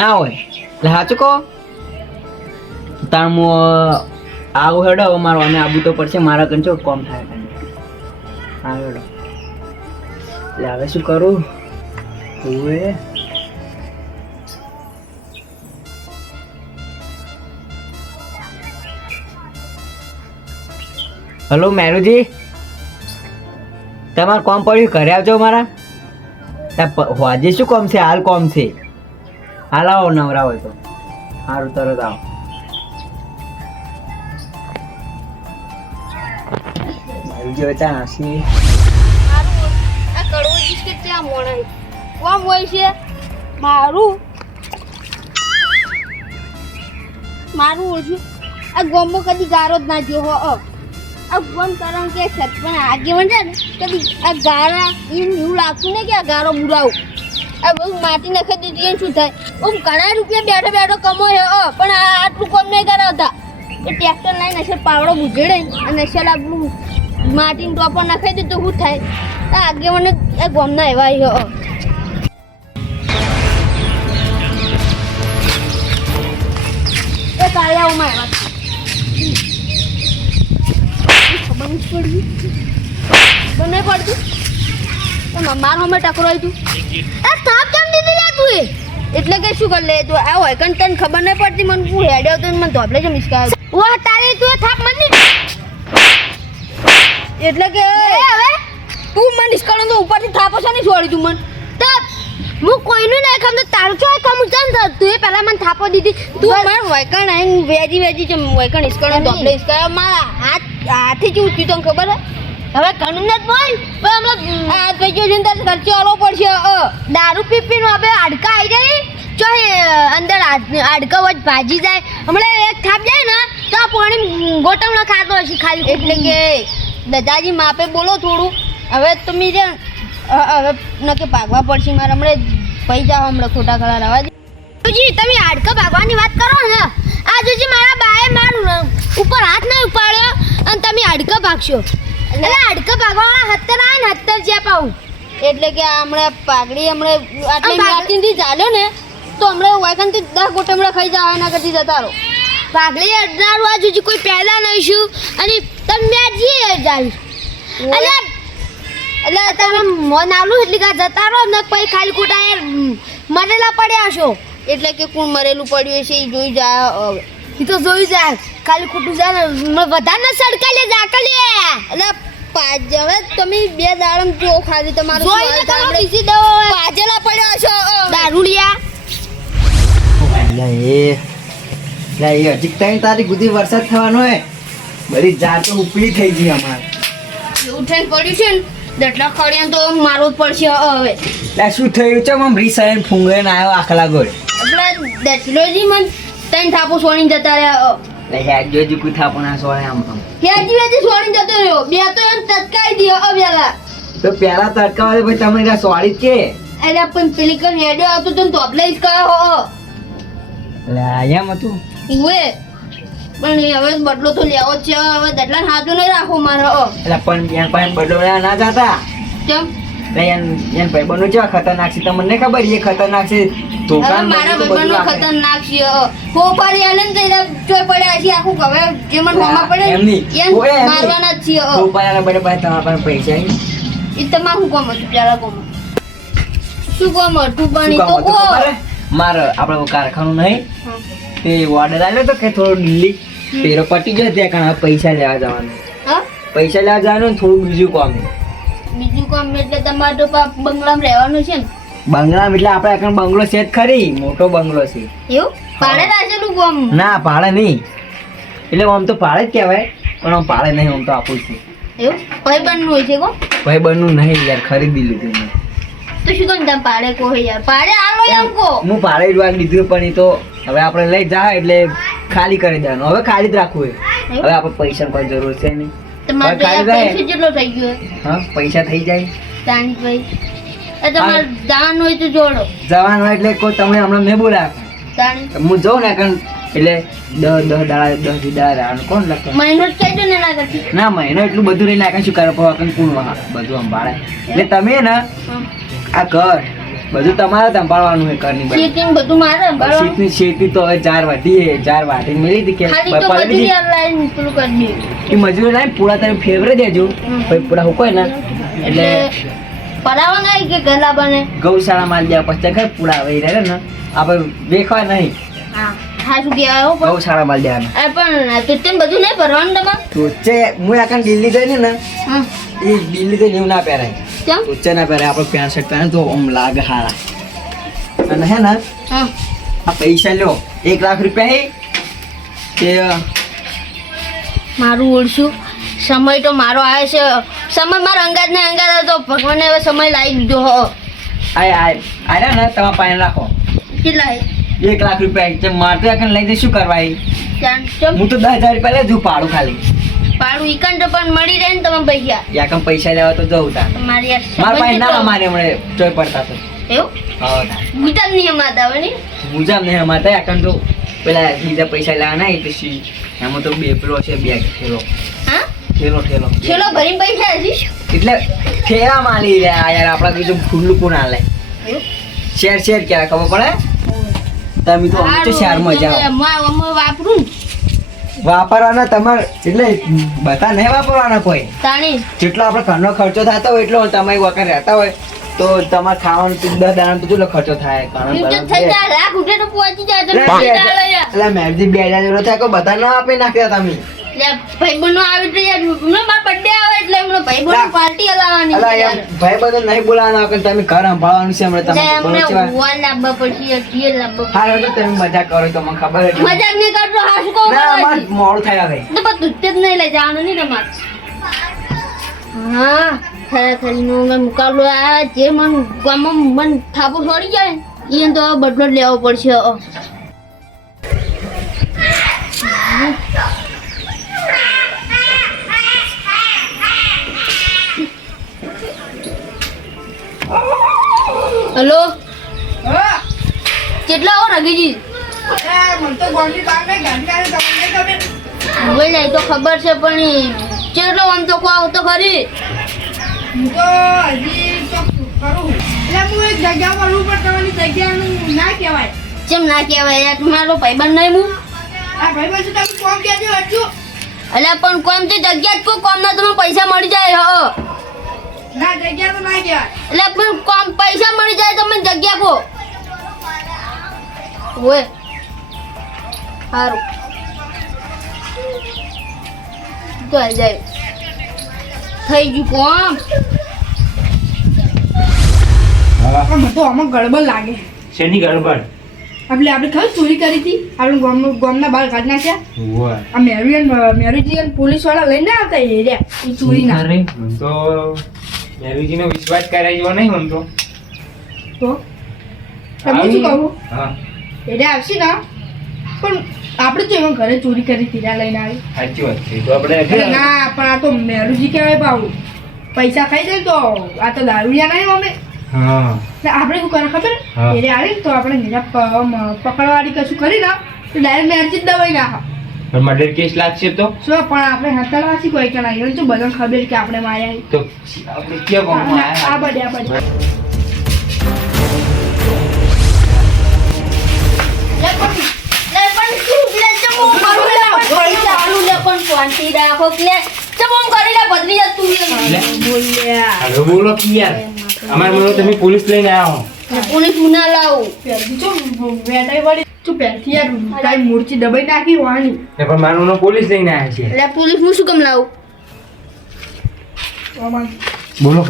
ના હોય. એટલે સાચું કહો? તાણ હું આવું હેડો, હવે મારો અને આબુ તો પડશે મારા કંચો કોમ થાય હા હેડો. એટલે હવે શું કરું? ઓવે હલો, મેરુજી. તમારે કોમ પડ્યું? ઘરે આવજો મારા. હોજે શું કોમ છે? હાલ કોમ છે. હાલ આવો નવરા હોય તો. સારું તરત આવો. મેરુજી હવે ત્યાં આ કડવો બિસ્કિટ ત્યાં મોણે કોમ હોય છે? મારું. મારું ઓછું. આ ગોમો કદી ગારો જ ના જો હો આ ગોમ કારણ કે સરપંચ આગેવાન છે ને કદી આ ગારા એવું લાગતું ને કે આ ગારો મુરાવું આ બધું માટી નાખી દીધી શું થાય? ઓમ ઘણા રૂપિયા બેઠો બેઠો કમો છે પણ આ આટલું કોમ નહીં કરાવતા એ ટ્રેક્ટર લઈને નશે પાવડો બુજેડે અને નશે આપણું માટીનું ટોપર નાખાઈ દે તો શું થાય? આ મને એ ગોમના એવા અ. એ કાળિયાઓમાં એવા છે. ખબર નથી તો માર હમે ટકરો તું? એ થાપ કેમ દીધી લે તું એટલે કે શું કરી લે તું? આ હોય કન તને ખબર ન પડતી મને હું હેડ્યો તો મને ધોબલે છે મિસકા ઓ તારે તું થાપ મને એટલે કે હવે? તું મને નિષ્કાળો તો ઉપરથી થાપો છે ને છોડી તું મને. હું કોઈનું નહીં ખબર તારું છો કમ જાન તું એ પહેલા મને થાપો દીધી. તું માર વૈકણ આઈન વેજી વેજી છે વૈકણ તો ધોપલે નિષ્કાળો મારા હાથ હાથી જ ઉઠ્યું તને ખબર હે હવે ઘણું નથી બોલ. પણ હમણાં આ થઈ ગયો છે તારે ખર્ચો આલો પડશે. દારૂ પી પીને હવે હાડકા આવી જાય. જો અંદર હાડકા વચ ભાજી જાય. હમણાં એક થાપ જાય ને તો પાણી ગોટમણો ખાતો હશે ખાલી. એટલે કે દાદાજી માપે બોલો થોડું. હવે તમે જે હવે નકે ભાગવા પડશે મારે. હમણાં પૈસા હમણાં ખોટા ખરા રવા દે. જી તમે હાડકા ભાગવાની વાત કરો ને. આ જોજી મારા બાએ મારું ઉપર હાથ નહીં ઉપાડ્યો અને તમે હાડકા ભાગશો. એટલે હાડકા ભાગવાવાળા હત્તર આવે ને હત્તર જ્યાં પાઉં. એટલે કે હમણાં પાઘડી હમણાં આટલી માટીથી ચાલ્યો ને તો હમણાં વાયકનથી દસ ગોટે હમણાં ખાઈ જવા એના કરતી જતા રહો. પાઘડી અડનારું આ જુજી કોઈ પહેલા નહીં શું અને તમે જીએ જાય એટલે એટલે તમે મન આલું એટલે કે જતા રહો ને પછી ખાલી ખોટા યાર મરેલા પડ્યા છો. એટલે કે કોણ મરેલું પડ્યું છે એ જોઈ જાય એ તો જોઈ જાય ખાલી ખોટું જાય ને વધારે સડકા લે ઝાકા લે એટલે પાંચ હવે તમે બે દાડમ જો ખાલી તમારું જોઈને કરો, બીજી દવા પાજેલા પડ્યા છો દારૂડિયા એ લે એ હજી ત્રણ તારીખ સુધી વરસાદ થવાનો હે. બધી જાતો ઉપલી થઈ ગઈ અમારે. થઈને પડ્યું છે ને દટલા ખડિયા તો મારવું જ પડશે હવે. લે શું થયું? છે આમ રીસાયન ફૂંગઈને આવ્યો આખલા ગોળ? એટલે દટલોજી મન ત્રણ થાપો સોણી જતા રહ્યા એટલે હેડ જોજી કોઈ થાપો સોળે આમ આમ. હેજી વેજી છોડીને જતો રહ્યો. બે તો એમ તટકાઈ દે અવેલા તો પેલા તો અટકાવે તમે ત્યાં સોળી જ કે? અરે પણ પેલી કર હેડ્યો આવતો તો તોપલે જ કયો હો. ઉએ પણ હવે બદલો તો લેવો જ છે હવે દટલા હાથું નહીં રાખો મારો એટલે પણ બદલો ના જાતા? કેમ? એન એન ભાઈ ખતરનાક છે? તમને ખબર? એ ખતરનાક છે. હવે મારા બધું બધું ભાઈબંધનો રાખે. ખતરનાક છે. અ. ખોપારી આલે ને તો એને ચોય પડ્યા છે આખું હવે જે મને હોમા પડે એમ નહીં. ને, એને ઓય, એમ નહીં. મારવાના જ છીએ અ. ધોપાયાના બડે પાસે તમારા પાસે પૈસા એ તમારું કોમ હતું? પેલા કોમ શું કોમ હતું પણ તો ખબર મારે આપણે કારખાનું નહીં. તે ઓર્ડર આવ્યો તો કે થોડો દિલ્હી પેલો પટી ગયો ત્યાં કારણે પૈસા લેવા જવાનું. પૈસા લેવા જવાનું થોડું બીજું કામ. કામ એટલે તમારે તો બંગલામાં રહેવાનું છે ને. બંગલા એટલે આપણે આખા બંગલો છે જ ખરી મોટો બંગલો છે. એવું? ભાડે રાખેલું કોમ ના ભાડે નહીં. એટલે આમ તો ભાડે જ કહેવાય પણ આમ ભાડે નહીં આમ તો આપું છું. એવું? ભાઈ બનનું હોય છે કો? ભાઈ બનનું નહીં યાર ખરીદી લીધું મેં. તો શું કરું તમે ભાડે કહો યાર? ભાડે આલો એમ કહો હું ભાડે જ લીધું પણ એ તો હવે આપણે લઈ જાય એટલે ખાલી કરી દેવાનું. હવે ખાલી જ રાખવું હવે આપણે પૈસાની કોઈ જરૂર છે નહીં. તમારે પૈસા જેટલો થઈ ગયો. હા પૈસા થઈ જાય. તમારે જવાનું હોય તો જોડો. જવાનું હોય એટલે કોઈ તમને હમણાં મેં બોલા હું જાઉં ને કારણ એટલે દસ દસ દાડા દસ દાડા રહેવાનું કોણ લખે? મહિનો જ ને મહિનો એટલું બધું રહી નાખે શું કરે પણ કોણ બધું ભાડે એટલે તમે ને આ ઘર બધું તમારે સંભાળવાનું હોય ઘરની બધી. બધું મારે સંભાળવાનું. શીતની શેતી તો હવે ચાર વાટી ચાર વાટી મેલી હતી કે ખાલી તો બધી ઓનલાઈન પેલું કરી દે. એ મજૂર લાવીને પૂળા તમે ફેવરે દેજો. ભાઈ પૂરા હુકો ને એટલે પલાવો નહીં કે ગલા બને? ગૌશાળા માં ગયા પછી ખબર પૂળા વહી રહે ને. આપણે દેખવા નહીં. હા હાચું કહેવાય પણ. ગૌશાળા માં દેવાના. પણ બધું નહીં ભરવાનું તમારે? હું આખા દિલ્હી ગઈ ને એ દિલ્હી તો એવું ના પહેરાય. કેમ ઉચ્ચે ના પહેરાય આપણે પેન્ટ શર્ટ પહેરે તો આમ લાગે હારા. અને હે ને હા. આ પૈસા લ્યો એક લાખ રૂપિયા હે તે મારું ઓળશું. સમય તો મારો આવે છે. સમય મારો અંગાજ ને અંગાજ હતો. ભગવાને હવે સમય લાવી દીધો હો. આય આય આયા ને તમારા પાસે રાખો. કેટલા એક લાખ રૂપિયા છે મારે તો લઈ દે શું કરવા ચમ. હું તો દસ હજાર રૂપિયા લેજું પાડું ખાલી. પાડું ઈકન પણ મળી રહે ને તમે પૈસા યાકમ પૈસા લેવા તો જવું તા મારી યાર મારા પાસે ના? મારે હમણે જોઈ પડતા તો. એવું? હા. ગુજાર નહીં અમાતા હવે નહીં મુજામ ને યાકમ તો પેલા બીજા પૈસા લેવાના એ પછી એમાં તો બે પેલો છે બે ઠેલો. હા? ઠેલો ઠેલો. છેલ્લો ભરીને પૈસા હજી એટલે ઠેલા માલી રહ્યા યાર આપણા બીજું ખુલ્લું કોણ હાલે? શેર શેર ક્યારે ખબર પડે? તમે તો અમે તો શહેરમાં જાઓ. વાપરું. વાપરવાના તમારે એટલે બધા નહીં વાપરવાના કોઈ. તાણી. જેટલો આપણે ઘરનો ખર્ચો થતો હોય એટલો તમે વખત રહેતા હોય તો તમારે ખાવાનું દસ દાણા કેટલો ખર્ચો થાય? તમે એટલે. મેરજી બે હજાર જેટલો થાય કોઈ બધા ના આપી નાખ્યા તમે. ભાઈબંધો આવે તો યાર હમણાં મારો આવે એટલે હમણાં ભાઈબંધો લા. હલાવવાની અલા યાર. ભાઈ બધું નહીં બોલાવવાના હોય કે તમે ઘર સંભાળવાનું છે હમણાં તમે એમને ઉવા લાવવા પડશે યાર, લાવવા હા એટલે તમે મજા કરો તો મને ખબર હતી. મજાક નહીં કરતો શું કહું ના મારાથી. અમારે થાય હવે તો પણ તું જ નહીં લઈ જવાનું નહીં તમારે હા ખરેખર મેં મુકાબલો આ જે મન ગામમાં મન થાપો છોડી જાય ને તો બદલો લેવો પડશે હલો? કેટલા ઓર રગીજી? હવે નહીં તો ખબર છે પણ કેટલો આમ તો કો તો ખરી કેમ ના કહેવાય યાર? મારો ભાઈબંધ નહીં હું? એટલે પણ કોમ તો જગ્યા જ કો કોમ ના પૈસા મળી જાય હો. એટલે પણ કોમ પૈસા મળી જાય તમે જગ્યા કો ઓય. સારું તો જાય. થઈ ગયું કોમ. મને તો આમાં ગડબડ લાગે. શેની ગડબડ? આપણે આપણે ખબર ચોરી કરી હતી? આપણે ગોમ ગામના બહાર કાઢી નાખ્યા. આ મેરિયન મેરુજીયન પોલીસવાળા લઈને આવતા એ રહ્યા એ ચોરી ના તો મેરુજીનો વિશ્વાસ કરાવ્યો નહીં મને તો? તો તમે શું કહું? હા. એટલે આવશે ને? પણ આપણે તો એમાં ઘરે ચોરી કરી હતી લઈને આવી. સાચી વાત છે. તો આપણે ના પણ આ તો મેરુજી કહેવાય બાબુ પૈસા ખાઈ જાય તો આ તો દારૂડિયા નહીં અમે. હા. ને આપણે શું કરે ખબર? એટલે આવી તો આપણે પકડવાળી કશું કરી ના તો ડાયરેક્ટ મેરજી જ દવાઈ નાખા. મર્ડર કેસ લાગશે તો? શું પણ આપણે હતાળવાથી કોઈ કે નહીં તો બધાને ખબર કે આપણે માર્યા તો આપણે ક્યાં ગામમાં આ આવ્યા? બધે આ બધે. પણ પણ પણ પણ કે જા કે પોલીસ લઈને આવો. પોલીસ હું ના લાવું તો તું પહેલથી યાર તારી મૂર્તિ દબાઈ નાખી વાની ને પણ મારું નામ પોલીસ લઈને આવ્યા છે. એટલે પોલીસ હું શું કેમ લાવું? બોલો.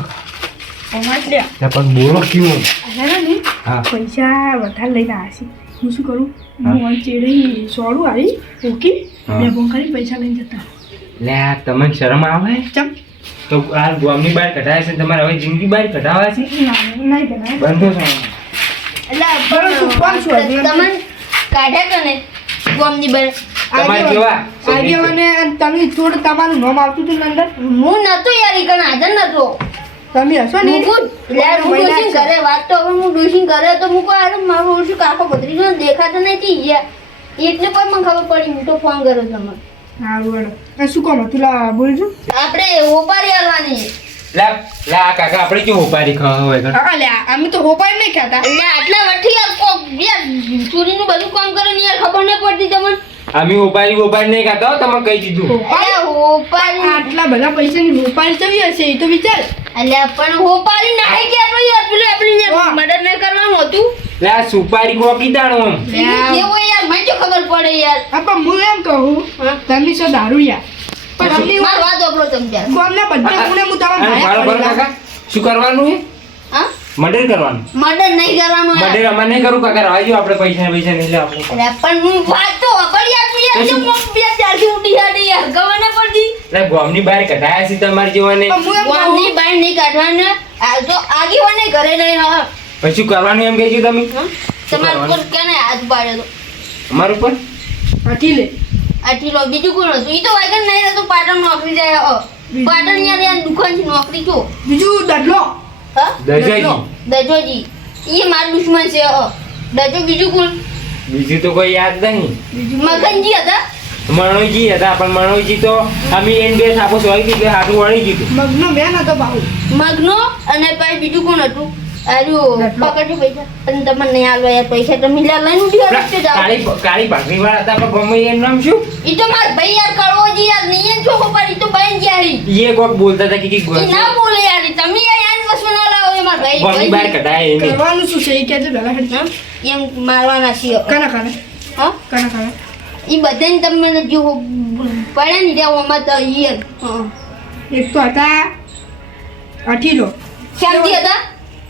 અમાર લે. ને પણ બોલો કેવું? હેને ની હા. પૈસા વધારે લઈને આવ્યા છે. હું શું કરું? હું ચેડી સોડું આવી ઓકે? હા. બે પૈસા લઈને જતા. લે તમને શરમ આવે? ચમ. તો આ ગામની બહાર કઢાવે છે તમારે હવે જિંદગી બહાર કઢાવે છે? નહીં બંધો છે. એટલે? તમને કાઢ્યા ને ગોમની બર તમારે કેવા? આગેવાને તમે થોડું તમારું નામ આવતું હતું અંદર? હું નતો યાર ઈકણ હાજર નતો તમે હશો ને? હું યાર હું ડોશીન ઘરે વાત તો હવે હું ડોશીન કરે તો મૂકો આ મારું ઓછું કાકો બદરી ગયો દેખાતો નથી યાર. એટલે કોઈ મને ખબર પડી હું તો ફોન કર્યો તમને હા આ શું કહો તું લા બોલજો. આપણે ઓપારી આવવાની લા લા કાકા આપણે કેવું ઉપાડી ખાવા હોય કાકા લ્યા અમે તો હોપાય નહીં ખાતા. એટલે આટલા વઠી યાર ચોરીનું બધું કામ કરે ને યાર ખબર નહીં પડતી તમને. અમે ઉપાડી નહીં ખાતા તમે કહી દીધું. અલ્યા હોપારી આટલા બધા પૈસાની હોપારી ચવી હશે એ તો વિચાર. અલ્યા પણ હોપારી નાહી ગયા તો યાર પેલું આપણે. મદદ નહીં કરવાનું હતું? લા સુપારી કોકી દાણો એમ? લ્યા. યાર મને ખબર પડે યાર. હા, પણ હું એમ કહું? તમે છો દારૂ યાર પણ અમને માર વાત ઓપરો તમે યાર બધા ગુણે હું તમારા અને ભાયા બરાબર પડેલા. કાકા? શું કરવાનું? છે હા? મર્ડર કરવાનું? મદદ નહીં કરવાનું મર્ડર અમારે નહીં કરું કાકા રાજો આપણે પૈસા પૈસા નહીં લે આપણે પણ હું વાત તો બે પડતી. એટલે ગામની બહાર કઢાયા છે તમારે જેવાને. ગામની બહાર નહીં કાઢવાના. આ તો આગેવાને ઘરે નહીં હા પછી શું કરવાનું એમ કહે તમે? તમારા કેને હાથ પાડ્યો તો? અમારું પર હાથી લે. આથી લો બીજું કોણ હતું ઈ તો વાગર નહીં હતું પાટણ નોકરી જાય. પાટણ યાર યાર દુકાનથી નોકરી છો બીજું દડલો? હા? દજોજી ઈ માર દુશ્મન છે દજો બીજું કોણ? બીજું તો કોઈ યાદ નહીં. મગનજી હતા? મણોજી હતા પણ મણોજી તો અમે એન બે સાપો સોળી દીધી હાથું વળી દીધું મગનો મેન હતો બાહુ. મગનો અને પછી બીજું કોણ હતું? આર્યું. પકડજો પૈસા. અને તમને નહીં આલવા યાર પૈસા તમે લ્યા લઈને ઉઠી પેલા જાઓ. કાળી કાળી ભાખરી વાળા હતા પણ ગમે એનું નામ શું? ઈ તો માર ભાઈ યાર કળવોજી યાર નહીં છો ખબર ઈ તો બહેન ગયા એ કોક બોલતા હતા કે ઈ ના બોલે યાર તમે યાર યાર વસ્તુ ના લાવો એ માર ભાઈ ગોમની બહાર કઢાય એને. કરવાનું શું છે? એ કહેજો પેલા હેડ. એમ મારવાના છીએ કાના કાના હા? કાના કાના ઈ બધાને તમને જો પડે ને ત્યાં ઓમાં તો જ. એક તો હતા. અઠીલો શ્યામજી હતા?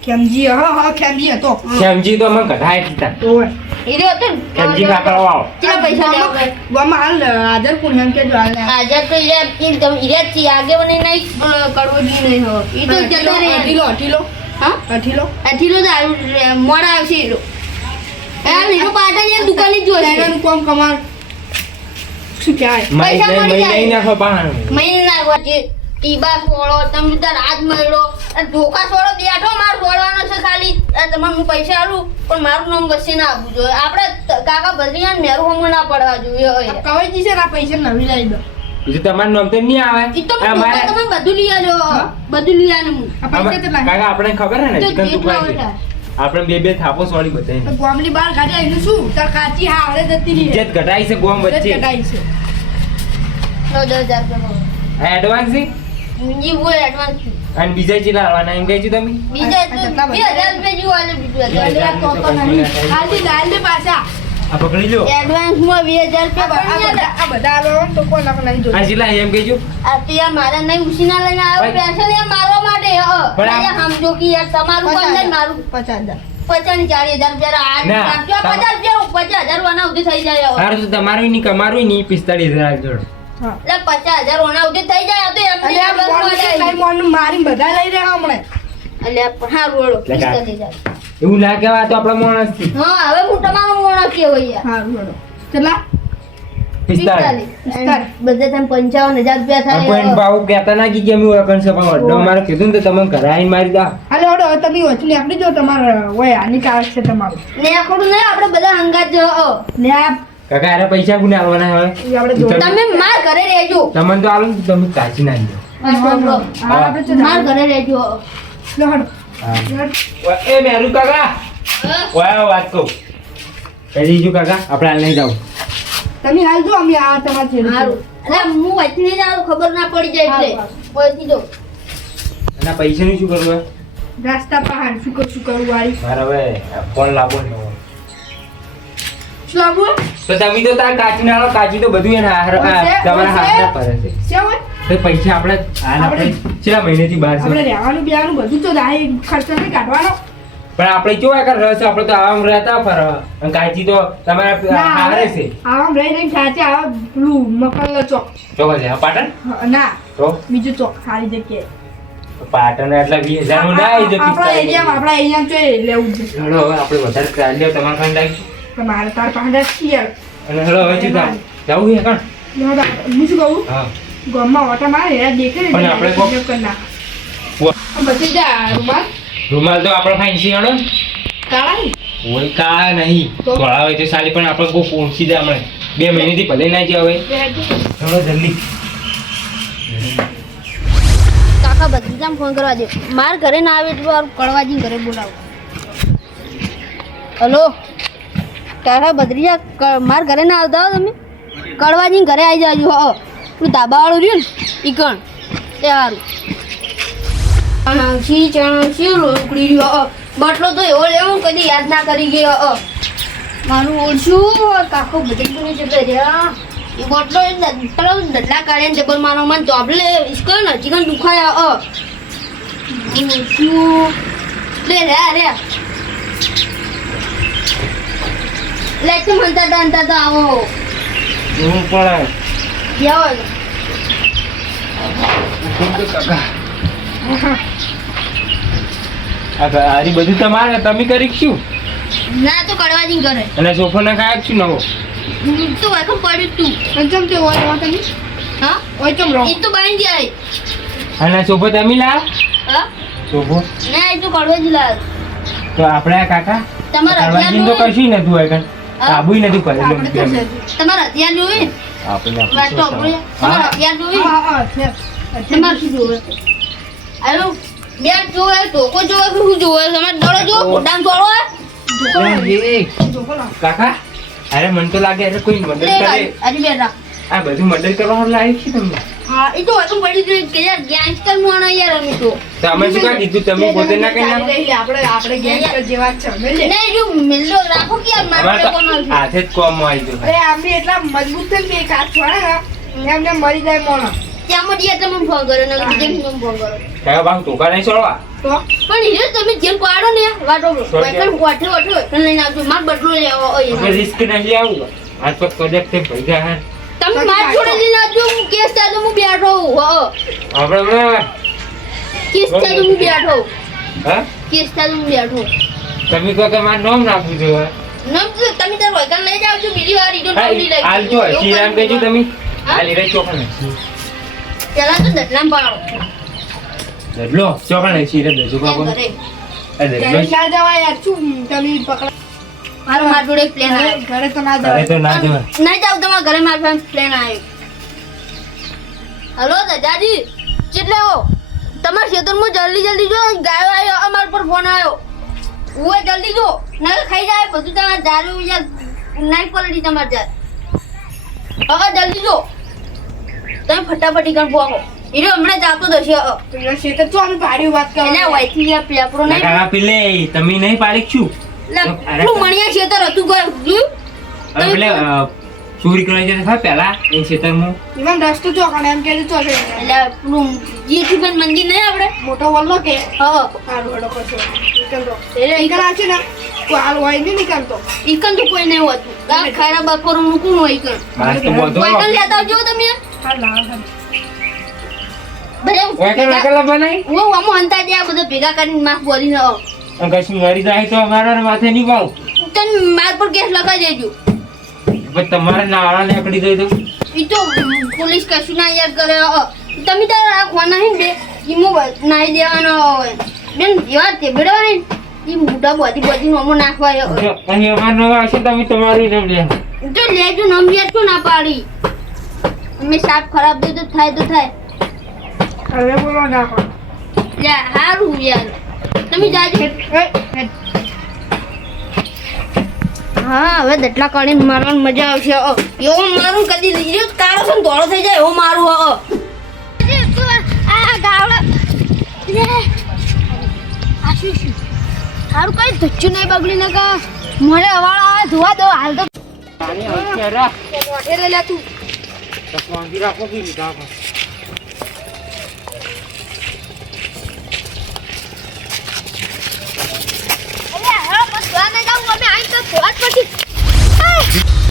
ખેમજી હા હા કેમજી હતો કેમજી તો અમે કઢાય દીધા ઓય ઈ રહ્યો હતો ને. શ્યામજી આવો કે પૈસા લેવા પડે? ગામમાં હાલ હાજર કોણ કે કેજો હાલ હાજર તો ઈ ઈ તમે ઈ જ છીએ. આગેવાની નહીં, પેલો કડવોજી નહીં હો. ઈ તો જતા રે અઠીલો અઠીલો હા? અઠીલો આથી તો મોડા આવશે લો. હા, નીરુ પાટણ યાર દુકાને જ જોશે. એનું કોમ કમાર શું કહેવાય પૈસા મળી મહિને જાય. નહીં નાખો બહાર મહિને નાખવા. ટીબા છોડો, તમે બધા રાજ મળ્યો. ધોકા છોડો, બેઠો માર છોડવાનો છે ખાલી. તમારે હું પૈસા આલું, પણ મારું નામ વસી ના આપવું જોઈએ. આપણે કાકા ભદ્રિયા ને મેરું હમણાં ના પડવા જોઈએ હવે. કવાઈ જશે ના પૈસા નવી લઈ દો. બીજું તમારું નામ તો નહીં આવે? તો અમારે તમે બધું લઈ આલ્યો. બધું લઈ આલ્યું હું. પૈસા અમે- કાકા આપણે ખબર હે ને? ચિકન જેટલા દુકાન છે. હોય આપણે બે બે થાપો સોળી બધા ગોમલી બાર બહાર કાઢ્યા શું? તાર કાચી હા આવડે જતી રહી. ઇજ્જત ઘટાઈ છે ગોમ વચ્ચે. કટાઈ છે. લો, રૂપિયા એડવાન્સ છે ભરો. ઈ હોય advance છે. અને બીજા ચીલા આવવાના એમ કહે તમે? બીજા બે હજાર રૂપિયા જેવું આલે બીજું બે હજાર. હજાર. તો તો નહીં હાલથી ડાલ દે પાછા. આ પકડી લો એડવાન્સમાં બે હજાર રૂપિયા આ બધા આ બધા આલો તો કોણ નાખ નહીં આ જોતું એમ કહેજો આ તો મારા નહીં ઉછીના લઈને આવ્યો પેન્શન યાર મારવા માટે હ. પણ સમજો કે યાર તમારું પણ નહીં મારું. પચાસ હજાર. પચાસની હજાર રૂપિયા પચાસ રૂપિયા પચાસ હજાર વાના સુધી થઈ જાય તો તમારું નહીં કમારું નહીં પિસ્તાળીસ હજાર જોડો એટલે પચાસ હજાર થઈ જાય તો મારીને બધા લઈ રહ્યા હમણાં. એટલે આ હારું વળો, એટલે કાંઈ. પિસ્તાલીસ હજાર. એવું ના કહેવાય તો આપણા માણસ હા હવે હું તમારો મોણો કેવો યાર? સારું હેડો કેટલા પિસ્તાળીસ. પિસ્તાલીસ. બધા તમે પંચાવન હજાર રૂપિયા થાય મારે કીધું ને તમે મારી દા. હવે તમે વચની આપણી જો તમારે હોય હાનિકારક છે તમારું. ને નહીં આપણે બધા હંગાત જ હો. ને કાકા અરે પૈસા કોને આવવાના હવે? ઈ આપણે જો તમે- માર ઘરે રહેજો. તમને તો આલું તમે કાચી આપણે તો માર ઘરે રહેજો. એ મેરુ કાકા. હા? ઓય વાત કહું. કહી જો કાકા આપણે હાલ નહીં જાવ તમે હાલ જો અમે આ તમાર છે. હારું. એટલે હું વચ્ચે નહીં જાઉં, ખબર ના પડી જાય એટલે. વચ્ચે જાઉં. અને પૈસાનું શું કરવું? રાસ્તા પહાડ શું કરું વાળી. મારે હવે ફોન લાવો ને તો તમે તો તાર કાચી ના આલો કાચી તો બધું એના તમારા. હાથના પર છે. પૈસા આપણે કેટલા મહિનેથી બહાર આપણે રહેવાનું બેવાનું બધું તો દાહી ખર્ચો નહીં કાઢવાનો. પણ આપણે કેવા કર રસ આપણે તો આમ રહેતા ફર. અને કાચી તો તમારા હારે છે. આમ રહી રહી સાચે આ પેલું મકરનો ચોક. ચોક છે પાટણ? ના તો? બીજું ચોક સારી જગ્યાએ. પાટણ એટલે વીસ હજારનું ના આવી જતી આપણા એરિયામાં આપણા એરિયામાં જોઈએ લેવું છે. હવે આપણે વધારે ક્રાંતિ લ્યો તમારે ખાંડ લાગી તમારે તાર પાસે છીએ. અને હેલો હવે થાય જવું છે કાં હું શું કહું? હા. ગામમાં ઓટા મારે એરા દેખે ને પણ આપણે કોક- કરી નાખ વો- જા રૂમાલ. રૂમાલ તો આપણે ફાઈનસી હેડો ને. કાળા ઓય કા નહીં. તો? થોડા હોય તો સાલી પણ આપણે કોઈ પહોંચી જાય હમણાં. બે મહિનેથી ભલે ના જાય હવે જલ્દી. કાકા બધી ફોન કરવા દે. માર ઘરે ના આવે એટલે મારું કળવાજી ઘરે બોલાવો. હલો? બદ્રીજા ક- માર ઘરે ના આવતા હો તમે. કળવાજી ઘરે આવી જાજો. હો પેલું ધાબાવાળું રહ્યું ને, ઈ કણ. તે સારું ચણાસી ચણાસી, રોકડી. રહ્યો. બટલો તો એવો લેવો કદી યાદ ના કરી ગયો. મારું ઓળશું કાકો બધી જતો રહ્યા. એ બોટલો એ દ- પેલો ડડલા કાઢે ડબલ મારો મને ચોપલે ઇસકો ને કણ દુખાયા. અ શું લે રે રે લે તું મનતા દાંતા તો આવો હું પણ જાઓ આરી બધું તમારે તમે કરી શું? ના તો કડવાજી કરે અને સોફો ના ખાય શું નવો? તું વાયકમ પડ્યું તું અને ચમ તે. હોય એમાં તમે? હા? હોય ચમ રો ઈ તો બાઈ જાય. અને સોફો તમે લાવ. હા? સોફો? ના એ તો કડવાજી લા તો આપણે કાકા તમારા કરવાજીને તો કશું નતું હોય હથિયાર જોવે આપણે વાત તો આપણે તમારા હથિયાર જોવે તમારે શું જોવે? આલો બે જોવે ટોકો જોવે કે શું જોવે? તમારે દડો જોવે ફોટામ કાકા અરે મને તો લાગે અરે કોઈ મદદ કરે. આ બધું મદદ કરવા લાયક છે તમને? હા એ તો વાતું પડી ગયું કે યાર ગેંગસ્ટર મોણો યાર અમે તો. તમે શું કા કીધું? તમે પોતે ના કઈ ના રહી આપણે આપણે ગેંગસ્ટર જેવા જ છે ને જો મિલજો રાખો કે યાર મારે કોમ હાથે જ કોમ આવી ગયો અરે આમ એટલા મજબૂત છે કે એક હાથ છોડે ને એમને મરી જાય મોણો. ત્યાં મળી તમે ફોન કરો ને મને ફોન કરો. કયો ભાગ ટોકા નહીં છોડવા? તો? પણ હીરે તમે જેમ પાડો ને વાટો વાટો વાટો લઈને આવજો. માર બદલો લેવો રિસ્ક નહીં આવું. હાથ તો કદાચ તે ભેગા હે. તમે માર જોડે લઈને આવજો હું કેસ થાય તો હું બેઠો હું. હો આપણે કેસ થાય તો હું બેઠો હા? કેસ થાય તો હું બેઠો તમે કહો કે મારું નામ નાખવું જોઈએ નામ તો તમે તાર વગર લઈ જાવજો બીજી વાર ઈડો નવડી લઈ હાલ જો શ્રીરામ કહેજો તમે. હાલ રે ચોકણ પેલા તો દટલામ પાડો. દડલો? ચોકણ દજો એમ કાકો કરે? આ દડલો. ના જવાય યાર? શું તમે પકડા મારો માર જોડે પ્લેન ઘરે આવ્યો. ઘરે તો ના જવાય તો ના જવાય. નહીં જાવ તમારા ઘરે માર પાસે પ્લેન આવ્યો. હલો દાદાજી કેટલે હો? તમારા ખેતરમાં જલ્દી જલ્દી જો ગાયો આવ્યો અમારા પર ફોન આવ્યો. ઉવે જલ્દી જો. ના ખાઈ જાય બધું તમારે દારૂ યાર નાઈ પલડી તમારે જાત હા જલ્દી જો. તમે ફટાફટી કર પોકો હીરો હમણાં જાતો દશે તો તો અમે વાત કરો એટલે વાઈથી યાર પેપરો નહીં પીલે તમે નહીં પાડી છું મણિયા ખેતર હતું કોઈ જોયું? હવે પેલે અ, ચોરી એ ખેતરમાં. ઇવન રસ્તો ચોકણ એમ કે તો છે એટલે નહીં આપણે મોટો વલ્લો કે? હા. હડો એટલે છે ને તો હોય નહીં નીકળતો. ઈકન તો કોઈ નહીં હોતું. આ ખારા બપોર હોય તો બધો વાયકલ લેતા આવજો તમે. હાલ આમ દે બધા ભેગા કરીને માફ બોલી ન કશું મરી જાય તો અમારા માથે નહીં પાવ તને માર પર કેસ લગાઈ દેજો. પણ તમારે નાળા નીકળી જાય તો એ તો પોલીસ કશું ના યાદ કરે. તમે તો રાખવાના હે બે? મોબાઈલ નાઈ દેવાનો હોય. બેન એવા તે ને? ઈ મોટા બોધી બોધી નોમો નાખવા અહીં અમાર નો આવશે તમે તમારી નામ લે. તો લેજો નામ યાદ શું ના પાડી. અમે સાપ ખરાબ દે તો થાય તો થાય. હવે બોલો નાખો લે હારું યાર. તમે જાજો? હા હવે દટલા કાઢીને મારવાની મજા આવશે. એવો મારું કદી લીધો કાળો છે ધોળો થઈ જાય એવો મારું. આ ગાવડા. સારું કઈ ધચ્ચું નહીં બગડી ને કા? મને અવાળ આવે ધોવા દો હાલ તો. પાણી આવશે રા. મોઢે લઈ લે તું. રાખો કે લીધા આપણે. અલ્યા હવે બસ ધોવા નહીં જાઉં અમે આઈ તો ધોવા જ પછી.